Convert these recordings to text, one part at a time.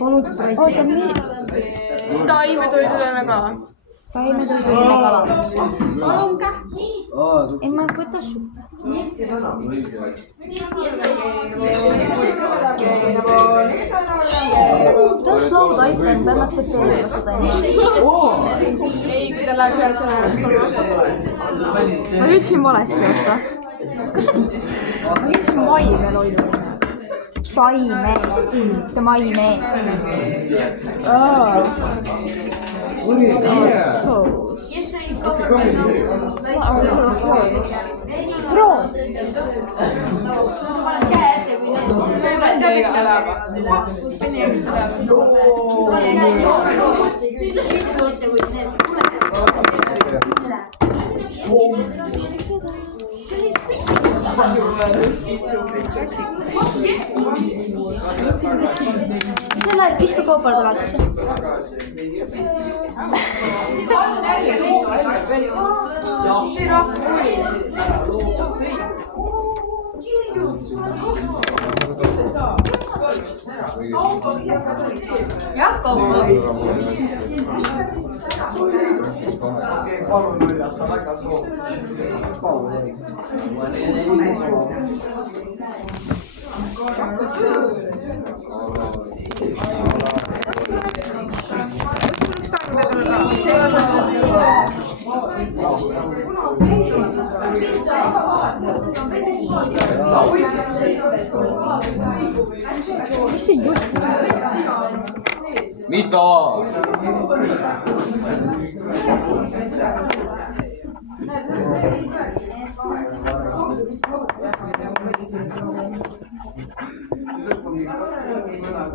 Olud spraid. Oota, nii. Taimetoidudele ka. Taimetoidudele kala. Palun ka. Ei, ma ei võta su. Ta on slow taipen, peame aktsepteerima seda enne. Ei, kui ta läheb ühe sõna. Ma ütlesin valesti, oota. Kas sa... Ma ütlesin maimeloidu. Taime, mitte maime. Bro! See läheb viska koopardale asja. Mis see jutt on? Mida?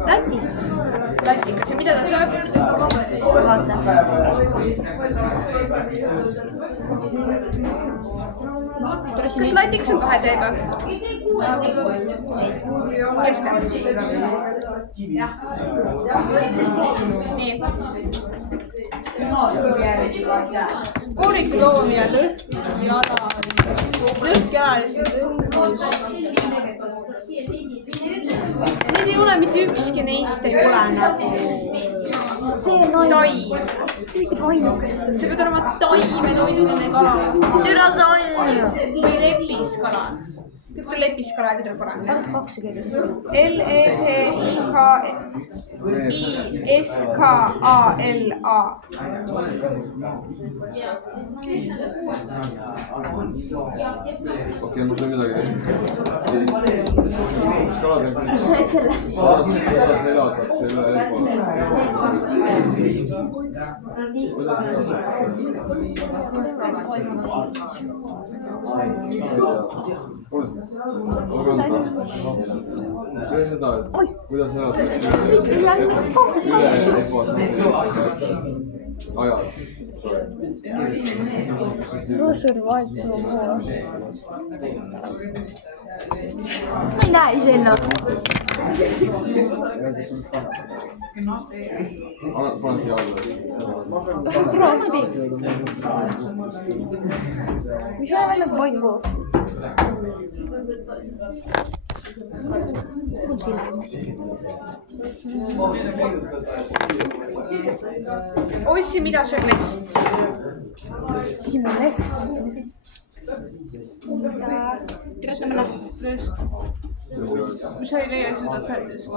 Läti. Lätikas ja mida ta sööb? Vaata. Kas latiks on 2 T-ga? Keskel. Nii. Kooriku loomine lõhk jalaliselt Need ei ole mitte ükski neist ei ole nagu See on ainu. taim. See mitte ainuke. See peab olema taimetoiduline kala. Türa sa on ju. Või lepliskala. Kõik ta lepliskala äkki tuleb parem. Saad faksi kirjutada. L-E-P-I-K-I-S-K-A-L-A. Okei, mul sai midagi. Sa oled selle. Kuidas Ma ei näe iseennast. pane siia alla. Mis on välja kui pain koos? Ossi, mida sööb lest? Sinu lest. Kirjutame lähtest. Mis sa ei leia seda sättest?